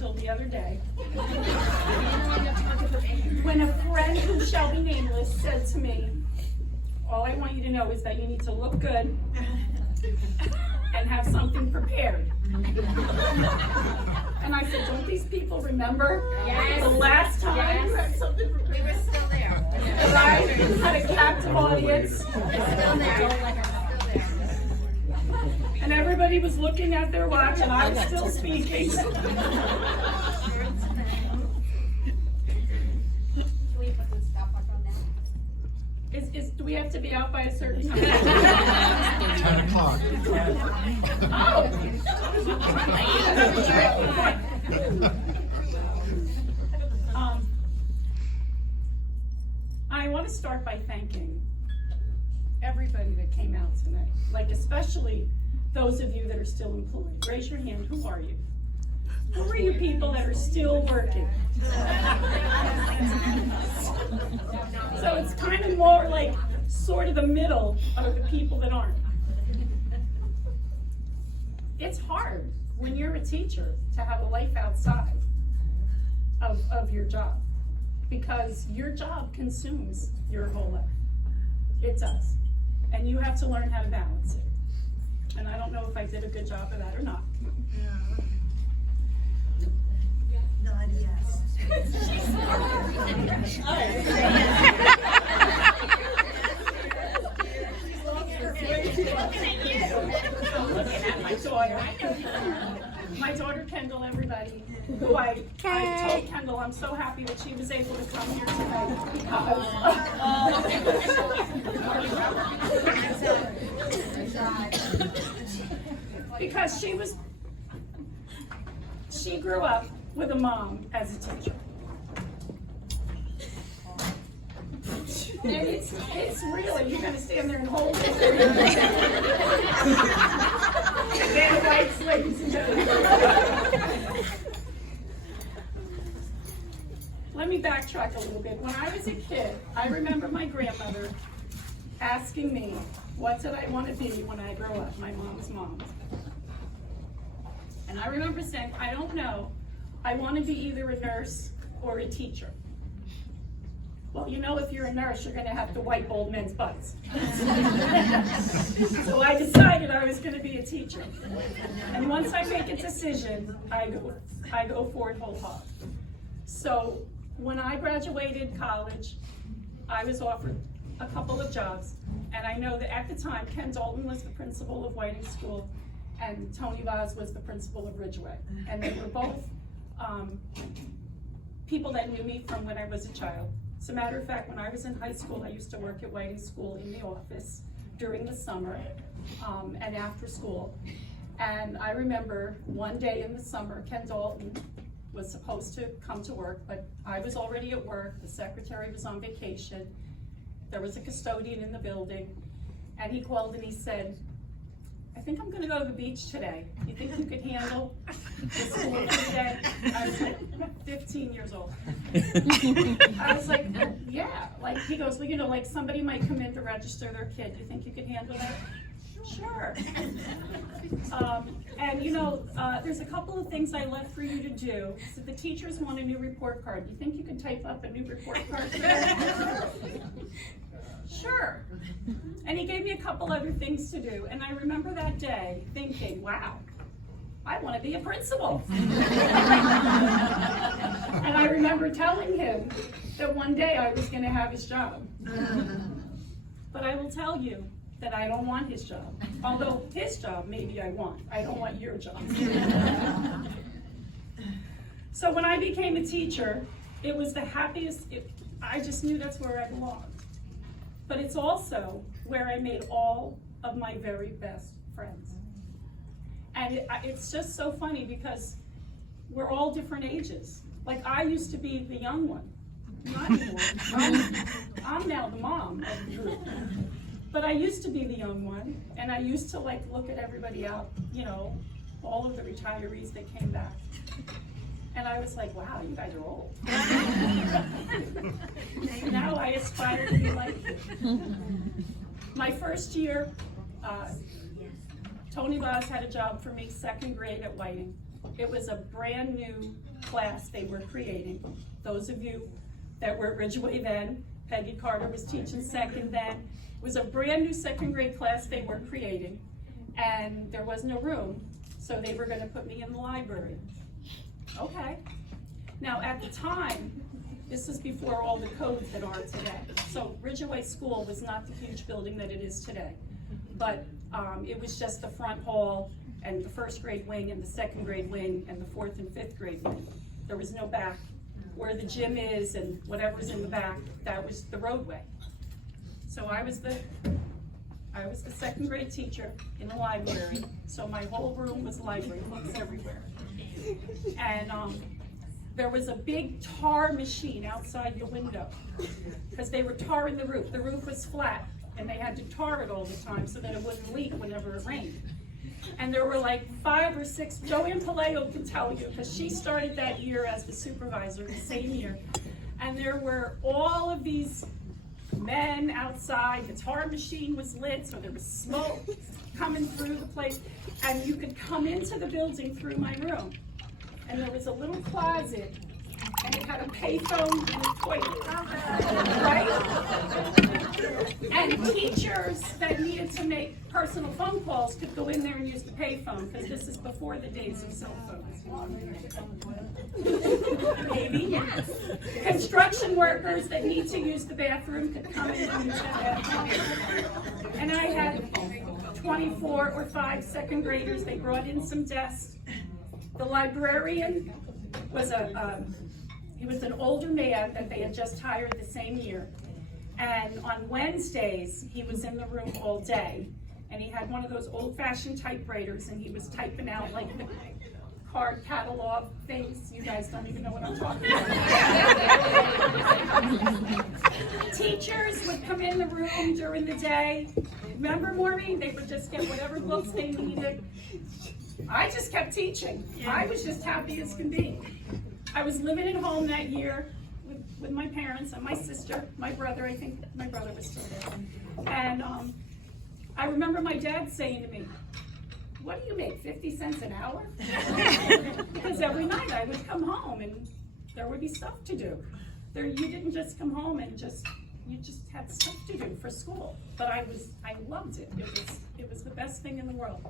until the other day when a friend who shall be nameless said to me, all I want you to know is that you need to look good and have something prepared. And I said, don't these people remember the last time you had something prepared? We were still there. And I had a captive audience. And everybody was looking at their watch and I was still speaking. Can we put the stopwatch on now? Do we have to be out by a certain time? 10 o'clock. I want to start by thanking everybody that came out tonight, like especially those of you that are still employed. Raise your hand, who are you? Who are you people that are still working? So it's kind of more like sort of the middle of the people that aren't. It's hard when you're a teacher to have a life outside of your job, because your job consumes your whole life. It does. And you have to learn how to balance it. And I don't know if I did a good job of that or not. Not yes. My daughter Kendall, everybody, who I told Kendall I'm so happy that she was able to come here tonight because she grew up with a mom as a teacher. And it's really, you're gonna stand there and hold it. Van White's ladies and gentlemen. Let me backtrack a little bit. When I was a kid, I remember my grandmother asking me, what did I want to be when I grow up? My mom's mom. And I remember saying, I don't know. I want to be either a nurse or a teacher. Well, you know, if you're a nurse, you're going to have to wipe old men's butts. So I decided I was going to be a teacher. And once I make a decision, I go for it whole hog. So when I graduated college, I was offered a couple of jobs. And I know that at the time, Ken Dalton was the principal of Whiting School, and Tony Vaz was the principal of Ridgeway. And they were both people that knew me from when I was a child. As a matter of fact, when I was in high school, I used to work at Whiting School in the office during the summer and after school. And I remember one day in the summer, Ken Dalton was supposed to come to work, but I was already at work. The secretary was on vacation. There was a custodian in the building. And he called and he said, I think I'm going to go to the beach today. You think you could handle the school for the day? I was like 15 years old. I was like, well, yeah. Like, he goes, well, you know, like somebody might come in to register their kid. You think you could handle that? Sure. And you know, there's a couple of things I left for you to do. So the teachers want a new report card. Do you think you can type up a new report card for them? Sure. And he gave me a couple other things to do. And I remember that day thinking, wow, I want to be a principal. And I remember telling him that one day I was going to have his job. But I will tell you that I don't want his job. Although his job, maybe I want. I don't want your job. So when I became a teacher, it was the happiest, I just knew that's where I belonged. But it's also where I made all of my very best friends. And it's just so funny because we're all different ages. Like, I used to be the young one. Not anymore. I'm now the mom of the group. But I used to be the young one, and I used to like look at everybody out, you know, all of the retirees that came back. And I was like, wow, you guys are old. Now I aspire to be like you. My first year, Tony Vaz had a job for me, second grade at Whiting. It was a brand new class they were creating. Those of you that were at Ridgeway then, Peggy Carter was teaching second then. It was a brand new second grade class they were creating, and there was no room, so they were gonna put me in the library. Okay. Now, at the time, this was before all the codes that are today. So Ridgeway School was not the huge building that it is today, but it was just the front hall and the first grade wing and the second grade wing and the fourth and fifth grade wing. There was no back. Where the gym is and whatever's in the back, that was the roadway. So I was the second grade teacher in the library, so my whole room was library, books everywhere. And there was a big tar machine outside the window, because they were tarring the roof. The roof was flat, and they had to tar it all the time so that it wouldn't leak whenever it rained. And there were like 5 or 6, Joanne Palaio can tell you, because she started that year as the supervisor, the same year. And there were all of these men outside, the tar machine was lit, so there was smoke coming through the place. And you could come into the building through my room. And there was a little closet, and it had a payphone and a toilet, right? And teachers that needed to make personal phone calls could go in there and use the payphone, because this is before the days of cell phones. Maybe, yes. Construction workers that need to use the bathroom could come in and use the bathroom. And I had 24 or 5 second graders. They brought in some desks. The librarian was he was an older man that they had just hired the same year. And on Wednesdays, he was in the room all day. And he had one of those old-fashioned typewriters, and he was typing out like the card catalog things. You guys don't even know what I'm talking about. Teachers would come in the room during the day. Remember, Maureen? They would just get whatever books they needed. I just kept teaching. I was just happy as can be. I was living at home that year with my parents and my sister, my brother. I think my brother was still there. And I remember my dad saying to me, "What do you make, 50 cents an hour?" Because every night I would come home and there would be stuff to do. You didn't just come home and you just had stuff to do for school. But I loved it. It was the best thing in the world.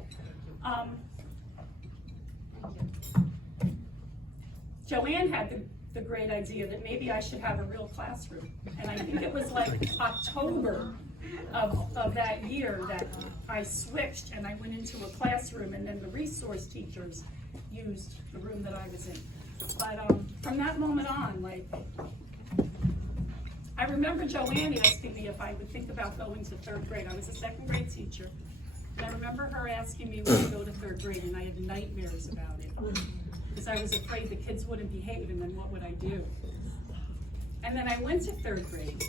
Joanne had the great idea that maybe I should have a real classroom. And I think it was like October of that year that I switched and I went into a classroom, and then the resource teachers used the room that I was in. But from that moment on, like, I remember Joanne asking me if I would think about going to 3rd grade. I was a 2nd grade teacher. And I remember her asking me when to go to 3rd grade, and I had nightmares about it. Because I was afraid the kids wouldn't behave, and then what would I do? And then I went to 3rd grade,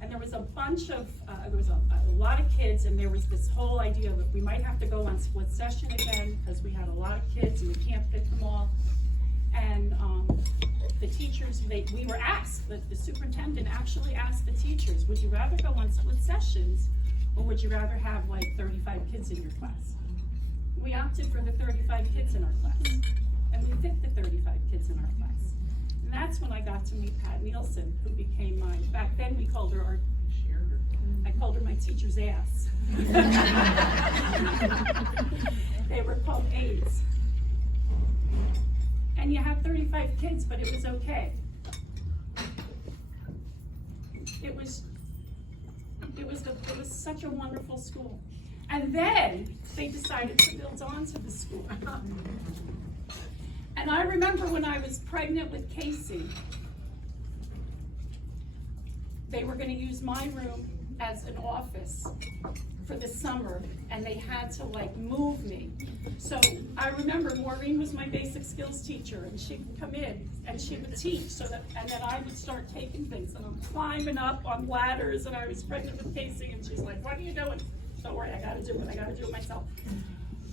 and there was a bunch of, there was a lot of kids, and there was this whole idea that we might have to go on split session again, because we had a lot of kids, and we can't fit them all. And the teachers, we were asked, the superintendent actually asked the teachers, would you rather go on split sessions, or would you rather have like 35 kids in your class? We opted for the 35 kids in our class. And we fit the 35 kids in our class. And that's when I got to meet Pat Nielsen, who became back then we called her I called her my teacher's ass. They were called aides. And you have 35 kids, but it was okay. It was such a wonderful school. And then they decided to build onto the school. And I remember when I was pregnant with Casey, they were going to use my room as an office for the summer, and they had to like move me. So I remember Maureen was my basic skills teacher, and she'd come in and she would teach, and then I would start taking things, and I'm climbing up on ladders, and I was pregnant with Casey, and she's like, "What are you doing?" "Don't worry, I gotta do it myself."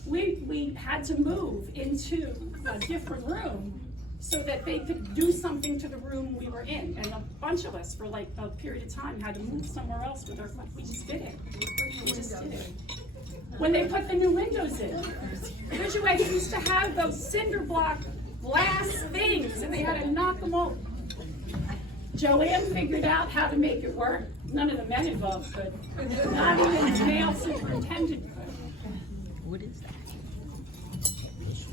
We had to move into a different room so that they could do something to the room we were in. And a bunch of us, for like a period of time, had to move somewhere else with our class. We just did it. We just did it. when they put the new windows in. Ridgeway used to have those cinder block glass things, and they had to knock them over. Joanne figured out how to make it work. None of the men involved could. Not even the male superintendent could. What is that?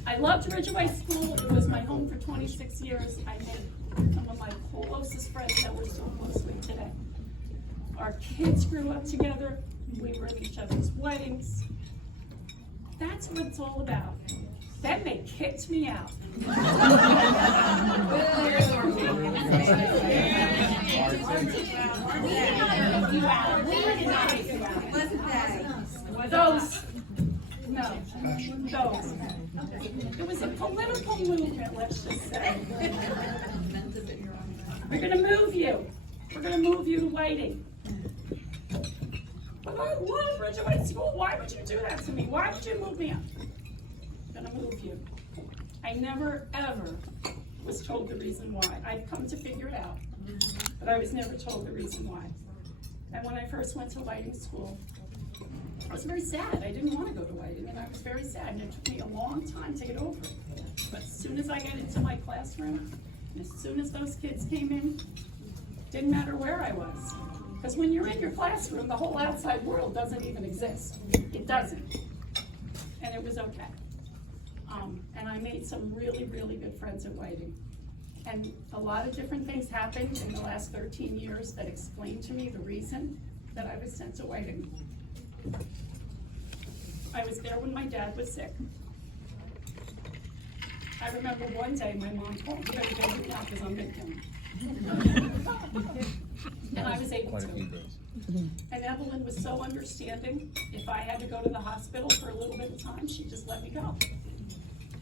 I loved Ridgeway School. It was my home for 26 years. I made some of my closest friends that we're still close with today. Our kids grew up together. We were at each other's weddings. That's what it's all about. Then they kicked me out. Those. It was a political movement, let's just say. We're gonna move you. We're gonna move you to Whiting. But I love Ridgeway School. Why would you do that to me? Why would you move me up? I'm gonna move you. I never, ever was told the reason why. I've come to figure it out, but I was never told the reason why. And when I first went to Whiting School, I was very sad. I didn't want to go to Whiting, and I was very sad, and it took me a long time to get over it. But as soon as I got into my classroom, and as soon as those kids came in, didn't matter where I was. Because when you're in your classroom, the whole outside world doesn't even exist. It doesn't. And it was okay. And I made some really, really good friends at Whiting. And a lot of different things happened in the last 13 years that explained to me the reason that I was sent to Whiting. I was there when my dad was sick. I remember one day my mom called me, "Better go now because I'm making." And I was able to. And Evelyn was so understanding. If I had to go to the hospital for a little bit of time, she'd just let me go.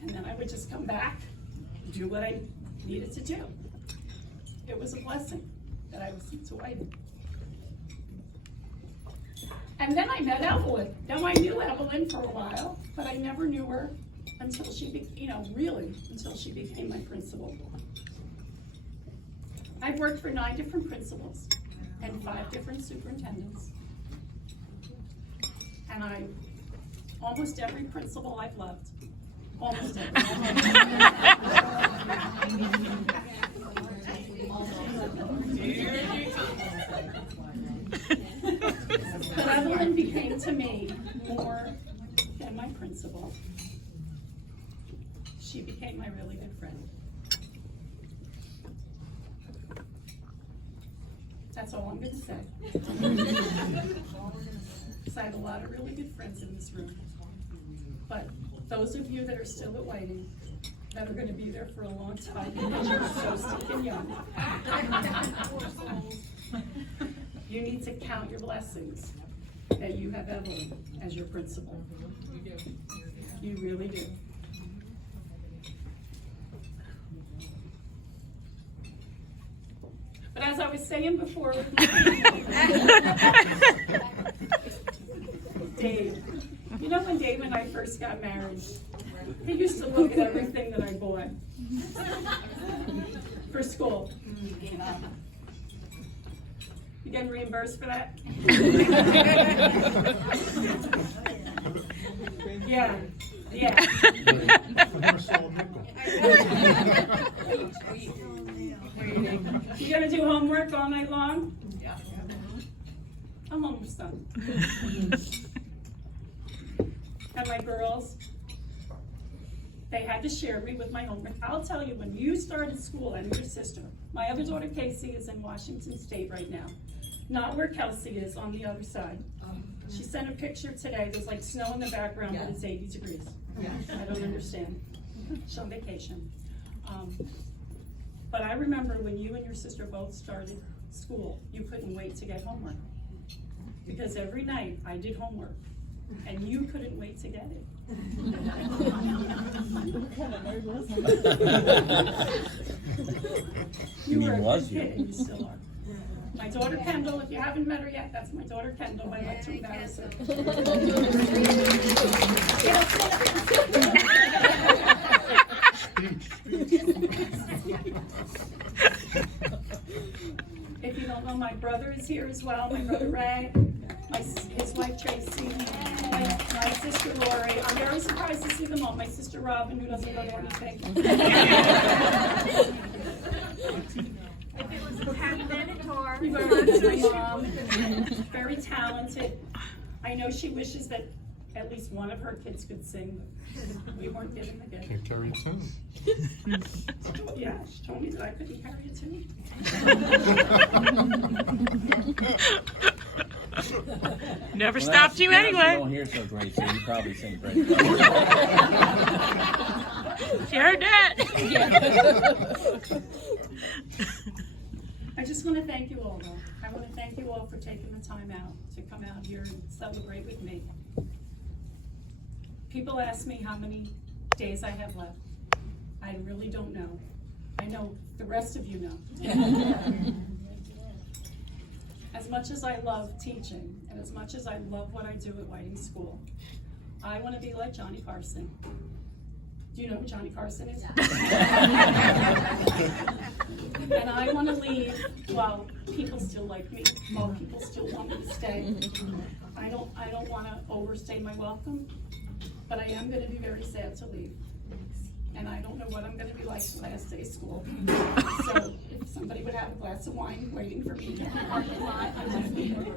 And then I would just come back, do what I needed to do. It was a blessing that I was sent to Whiting. And then I met Evelyn. Now I knew Evelyn for a while, but I never knew her until she, really, until she became my principal. I've worked for 9 different principals and 5 different superintendents. And almost every principal I've loved. Almost every. But Evelyn became to me more than my principal. She became my really good friend. That's all I'm going to say. So I have a lot of really good friends in this room. But those of you that are still at Whiting, that are going to be there for a long time, because you're so stinking young, you need to count your blessings that you have Evelyn as your principal. You really do. But as I was saying before, Dave, you know when Dave and I first got married, he used to look at everything that I bought for school. You getting reimbursed for that? Yeah. You gonna do homework all night long? Yeah. I'm almost done. And my girls, they had to share me with my homework. I'll tell you, when you started school and your sister, my other daughter Casey is in Washington State right now. Not where Kelsey is, on the other side. She sent a picture today. There's like snow in the background, but it's 80 degrees. I don't understand. She's on vacation. But I remember when you and your sister both started school, you couldn't wait to get homework. Because every night I did homework, and you couldn't wait to get it. You were a good kid, and you still are. My daughter Kendall, if you haven't met her yet, that's my daughter Kendall. I like to embarrass her. If you don't know, my brother is here as well, my brother Ray, his wife Tracy, my sister Lori. I'm very surprised to see them all. My sister Robin, who doesn't go to anything. If it was a pack Benatar. My mom, very talented. I know she wishes that at least one of her kids could sing, but we weren't given the gift. Can't carry a tune. Yeah, she told me that I couldn't carry a tune. Never stopped you You anyway. don't hear so great, so you probably sing great. She heard that. I just want to thank you all, though. I want to thank you all for taking the time out to come out here and celebrate with me. People ask me how many days I have left. I really don't know. I know the rest of you know. As much as I love teaching, and as much as I love what I do at Whiting School, I want to be like Johnny Carson. Do you know who Johnny Carson is? And I want to leave while people still like me, while people still want me to stay. I don't want to overstay my welcome, but I am going to be very sad to leave. And I don't know what I'm going to be like the last day of school. So if somebody would have a glass of wine waiting for me in the parking lot, I would be here.